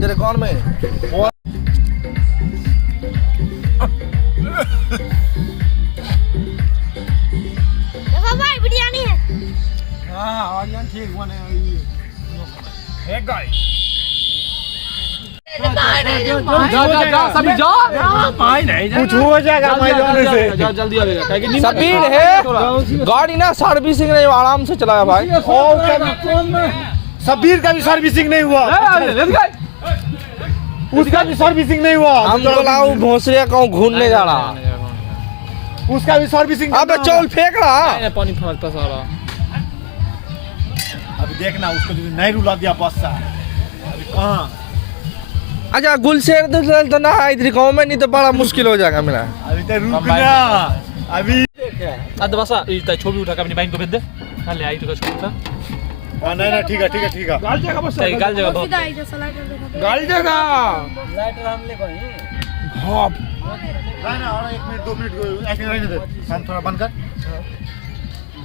तेरे कौन में भाई बिरयानी है। हाँ ऑनलाइन ठीक बने एक गाड़ी सभी जा कुछ हो जाएगा जल्दी आ जाएगा सबीर है गाड़ी ना सर्विसिंग नहीं आराम से चलाया भाई सबीर का भी सर्विसिंग नहीं हुआ उसका भी सर्विसिंग नहीं हुआ हम बोला भोसले कहूँ घूमने जा रहा उसका भी सर्विसिंग अबे चौल फेंक रहा पानी फंसता सारा अभी देखना उसको नहीं रुला दिया बस सा अभी कहाँ अच्छा गुलशेर तो ना इधर गाँव में नहीं तो बड़ा मुश्किल हो जाएगा मेरा अभी तो रुकना अभी बसा छवि उठा के अपनी बहन को भेज दे ले आई तो छवि उठा नहीं नहीं ठीक है ठीक है ठीक है गाल जगह बस गाल जगह बहुत गाड़ी देगा लाइटर हम ले कहीं हाँ नहीं ना और 1 मिनट 2 मिनट ऐसे रहने दे शाम थोड़ा बंद कर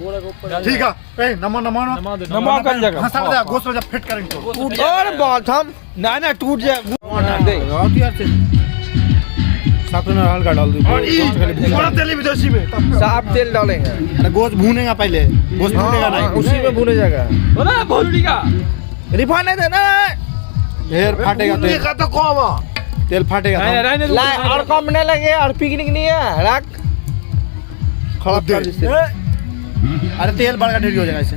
बोरा के ऊपर ठीक है ए नमो नमो नमो कर जगह हंसा दे गोश्त जब फिट करेंगे तो और बात हम ना ना टूट जाए दे और यार से साथ में हल्का डाल दो थोड़ा तेल विदेशी में साफ तेल डालेंगे अरे गोश्त भूनेगा पहले गोश्त भूनेगा नहीं उसी में भुने जाएगा बोला भोलड़ी का रिफाइंड है ना ढेर फाटेगा तेल का तो कम तेल फाटेगा ला और कम नहीं लगे और पिकनिक नहीं है रख खराब कर दे अरे तेल बढ़ का ढेर हो जाएगा ऐसे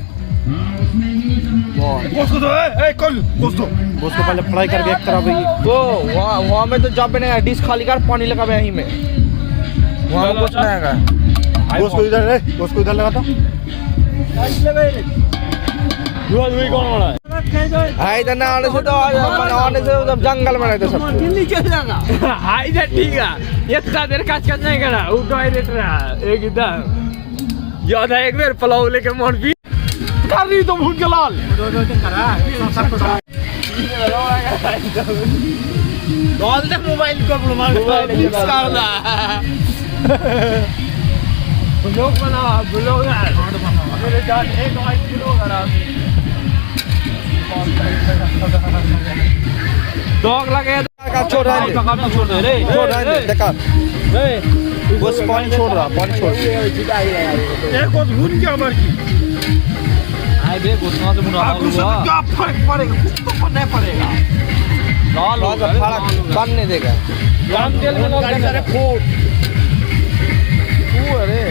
गोश्त दो ए कल गोश्त दो गोश्त को पहले फ्राई करके एक तरफ वो वहाँ में तो जब नहीं डिश खाली कर पानी लगा यहीं में वहाँ में कुछ नहीं आएगा गोश्त को इधर रे गोश्त को इधर लगा दो धुआं धुई कौन हो रहा है आई तो ना आने से तो आने से जब जंगल में रहते सब हाई जा ठीक है ये इतना देर काज करना नहीं करा उठो आई देख रहा एकदम याद है एक बार पुलाव लेके मोड़ भी कर रही तो भून के लाल डाल दे मोबाइल को मोबाइल फिक्स कर ला ब्लॉग बना ब्लॉग मेरे जान एक वाइट किलो करा डॉग लगे का छोड़ रहा है छोड़ दे रे छोड़ रहा है देखा बस पानी छोड़ रहा पानी छोड़ एक और भून क्या मार की आई बे घुसना से मुड़ा हुआ क्या फर्क पड़ेगा कुछ तो नहीं पड़ेगा लाल होगा फर्क कम नहीं देगा गरम तेल में लोग सारे फूट तू अरे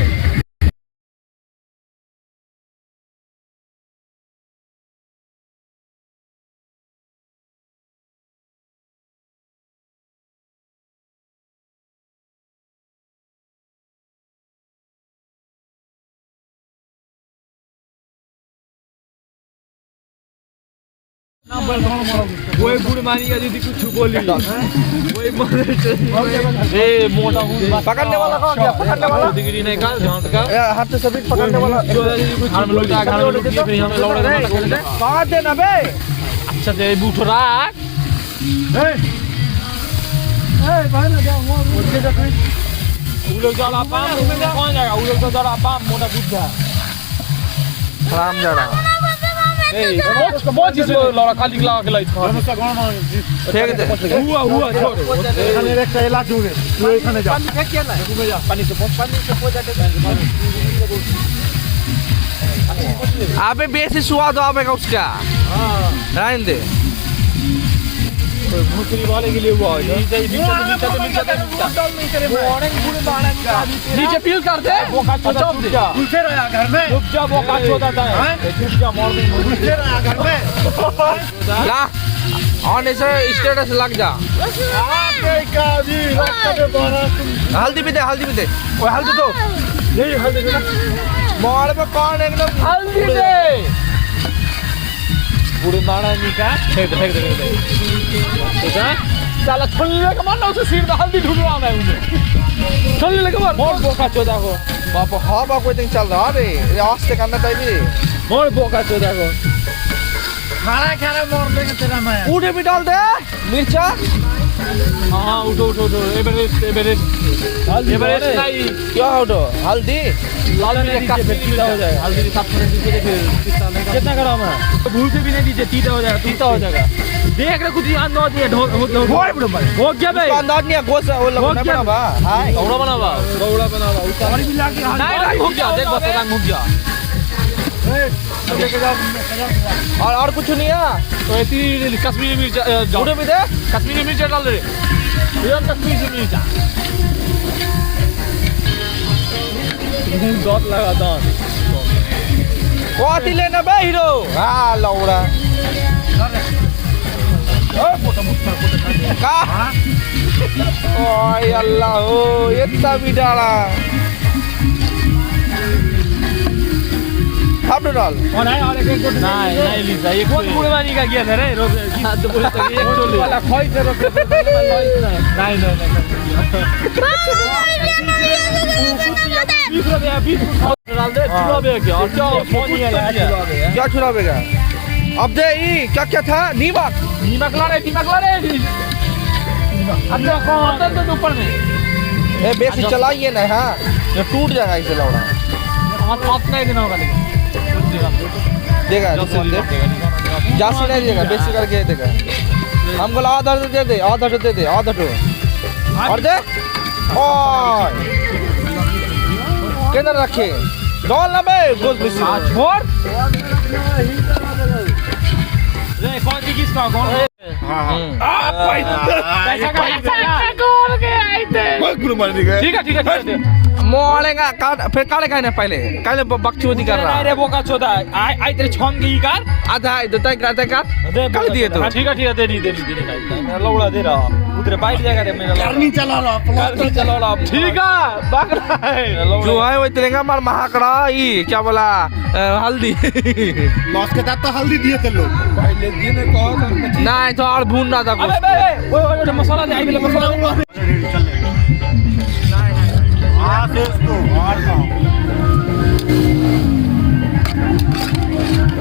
कोई बुढ़ मानी का दीदी कुछ बोली कोई ए मोटा पकड़ने वाला कौन क्या पकड़ने वाला डिग्री नहीं का झांट का हाथ से सभी पकड़ने वाला घर में लोग जा घर में लोग फिर हमें लौड़ा कहाँ देना बे अच्छा दे बूठ रहा वो लोग जरा पाम कौन जाएगा वो लोग तो जरा पाम मोटा बुद्धा हराम जा रहा बहुत चीज लौड़ा खाली लगा के लाई फेंक दे हुआ छोड़ खाने एक चला चुके तू खाने जा पानी से अबे बेसी स्वाद आवेगा उसका रहने दे भूतरी वाले के लिए हुआ है नीचे पील कर दे अच्छा घुसे रहा घर में रुक जा वो काट होता है रुक जा मॉर्निंग घुसे रहा घर में ला आने से स्टेटस लग जा हल्दी भी दे ओए हल्दी दो नहीं हल्दी मोड़ पे कौन एकदम हल्दी दे बुढ़े माना नहीं का फेंक दे अच्छा साला छलने का मारना उसे सिर में हल्दी ढूंढ रहा मैं उन्हें छलने लगा मार मोड़ बोका चोदा को बाप हाँ बाप कोई दिन चल रहा है ये आस्ते करना चाहिए मोड़ बोका चोदा को खाना मोड़ देंगे तेरा मैं उठे भी डाल दे मिर्चा हाँ उठो एवरेस्ट नहीं क्या उठो हल्दी लाल मिर्च का तीता हो जाएगा हल्दी साफ करने दीजिए फिर कितना ग्राम है भूल से भी नहीं दीजिए तीता हो जाएगा देख रहे कुछ अंदाज नहीं है ढोल हो गया भाई उसका अंदाज नहीं है गोश्त वो वो लगना क्या? बना हाय गौड़ा बनावा गौड़ा बना हुआ और भी लाके नहीं रंग हो गया देख बस रंग हो गया और कुछ नहीं है तो इतनी कश्मीरी मिर्च जोड़े भी दे कश्मीरी मिर्च डाल दे ये कश्मीरी मिर्च दांत लगा दांत कोती लेना बे हीरो हां लौड़ा का ओए अल्लाह ओ इतना भी डाला अब डाल और नहीं और एक नहीं लीजा ये कौन कुर्बानी का किया था रे रोज तो बोले तो एक टोली वाला खोई से रोक नहीं डाल दे चुरावे क्या और क्या फोन ही है क्या चुरावेगा अब दे ई क्या क्या था नीमक ला रे अच्छा कौन तो ऊपर में ए बेसी चलाइए ना हां ये टूट जाएगा इसे लौड़ा हाथ नहीं देना होगा लेकिन देगा जासी नहीं देगा बेसी करके देगा हमको आधा दे दे आधा दे दे आधा तो और दे ओए किधर रखे डाल ना बे गोश्त बेसी छोड़ रे कौन सी किसका कौन है हां हां पैसा का कौन के आई थे ठीक है मोड़ेगा फिर काले खाने पहले काले बकचोदी कर रहा अरे बोका चोदा आई तेरे छम की कार आधा है देता कर कर दिए तो ठीक है दे दी मैं लौड़ा दे रहा उधर बैठ जाएगा रे मेरा करनी चला रहा ठीक है भाग रहा है जो है वो इतने का मार महाकड़ा ई क्या बोला हल्दी लॉस के साथ तो हल्दी दिए थे लोग पहले दिन कहो नहीं तो और भूनना था कुछ अबे वो मसाला दे आई मसाला हां दोस्तों और कहो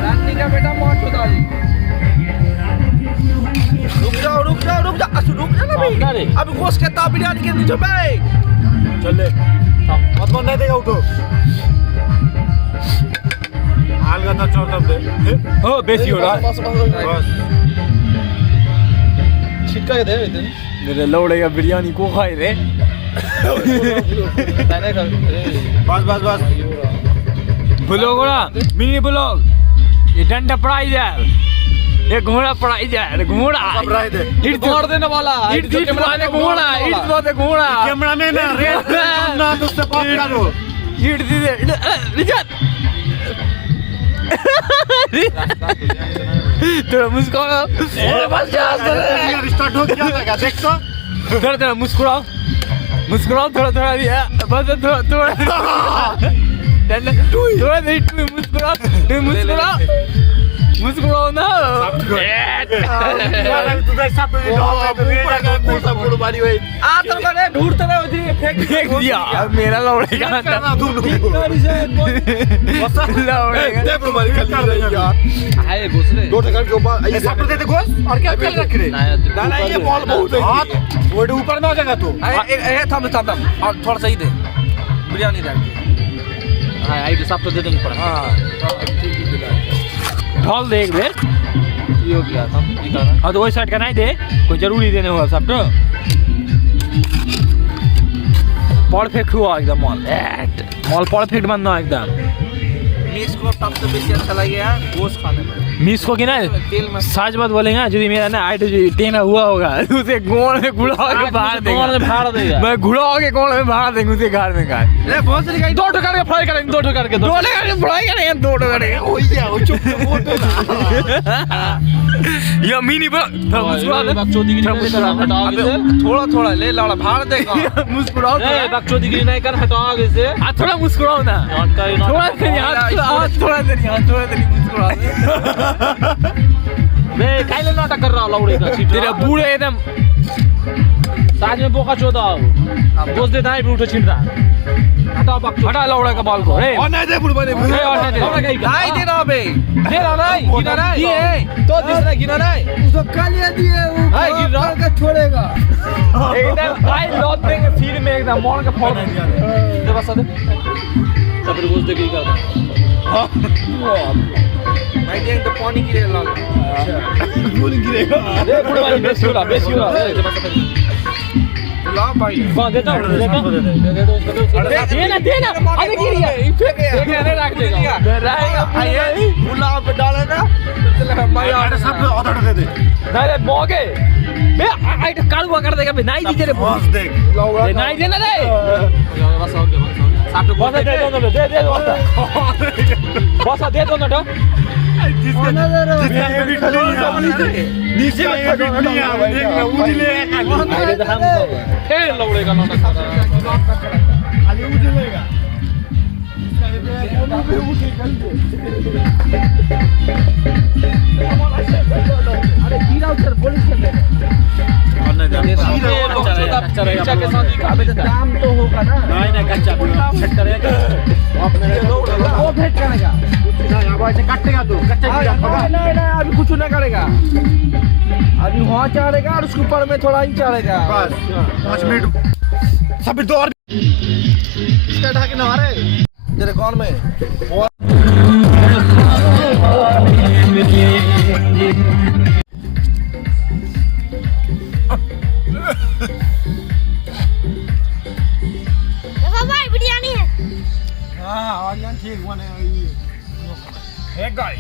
रानी का बेटा मौत होता है रुक जा ना भाई अभी गोश्त के ता बिरयानी के नीचे भाई चले मत नहीं देगा उठो हाल का तो चौथा दे हो बेसी हो रहा बस छिटका के दे इतने मेरे लौड़े का बिरयानी को खाए रे बस ब्लॉग हो रहा मिनी ब्लॉग ये डंडा प्राइज है ये घोड़ा प्राइज है घोड़ा सब रह दे इट मार देने वाला इट मारने घोड़ा इट मारने घोड़ा कैमरा में ना रेड ना तो उससे बात करो इट दे रिजत थोड़ा मुस्कुराओ बस स्टार्ट हो गया था देख तो थोड़ा मुस्कुराओ थोड़ा बस थोड़ा मुस्कुराओ ना ढूंढते ना फेंक दिया मेरा लौड़े का और क्या कर रख रहे ना ये बॉल बहुत है वो ऊपर में आ जाएगा तो थम और थोड़ा सही दे बिरयानी डाल के हाँ आई तो सब तो दे देंगे पड़ा ढोल देख दे ये हो गया था हाँ तो वही साइड का नहीं दे कोई जरूरी देने होगा सब तो परफेक्ट हुआ एकदम मॉल परफेक्ट बनना एकदम मिस को तब तो बेसी अच्छा लगेगा गोश्त खाने में मिस को कि ना तेल में साज बात बोलेगा यदि मेरा ना आइट टेना हुआ होगा उसे गोड़ में घुड़ा के बाहर देगा मैं घुड़ा के गोड़ में बाहर देंगे उसे घर में खाए अरे बहुत सारी गाड़ी दो ठो करके फ्राई करेंगे दो ठो करके फ्राई करेंगे दो ठो करेंगे हो गया वो चुप फोटो या मिनी पर मुस्कुरा दे बकचोदी की थोड़ा ले लौड़ा भाड़ देगा मुस्कुराओ बकचोदी की नहीं कर हटाओ आगे से थोड़ा मुस्कुराओ ना थोड़ा देर मुस्कुराओ मैं काइले नाटक कर रहा लौड़े का तेरा बूढ़े एकदम साज में बोका चोदा हो बोझ देता है उठो छिंटा हटाओ बकचोदी हटा लौड़ा का बाल को रे और नहीं दे बुढ़बने और नहीं दे नहीं देना बे देना नहीं गिना नहीं ये तो दूसरा गिना नहीं उसको कालिया दिए वो गिर रहा का छोड़ेगा एकदम भाई लौट देंगे फिर में एकदम मोड़ के फोड़ देंगे दे बस दे तब बोझ दे की कर भाई देख तो पानी गिरे लाल दे बुढ़े वाली बेसी होला ला भाई कौन देता हूँ दे दो उसको देना अरे गिर गया फेंक नहीं रख देगा रहेगा ये गुलाब पे डालेगा तो चलेगा भाई आटे सब आधा दे दे नहीं मोगे बे आई तो कालवा कर देगा बे नहीं दीजिए रे बस देख दे नहीं देना रे बस हो गया साथ बस दे दो बस दे दो ना तो जिसका ये भी खाली नीचे ये भी नहीं है देख ना उजलेगा अरे तो हम खेल लौड़ेगा ना खाली उजलेगा अरे गिरा उधर पुलिस के अच्छा रहेगा के साथ ही अबे तो दाम तो होगा ना नहीं कच्चा सेट करेगा वो भेंट करेगा अब ऐसे काटेगा तू नहीं अभी कुछ नहीं करेगा अभी वहाँ चढ़ेगा और उसके ऊपर में थोड़ा ही चढ़ेगा बस 5 मिनट सब दो और इसका ढाके ना रहे तेरे कौन में देखो भाई बिरयानी है हां और यार ठीक बने एक गाय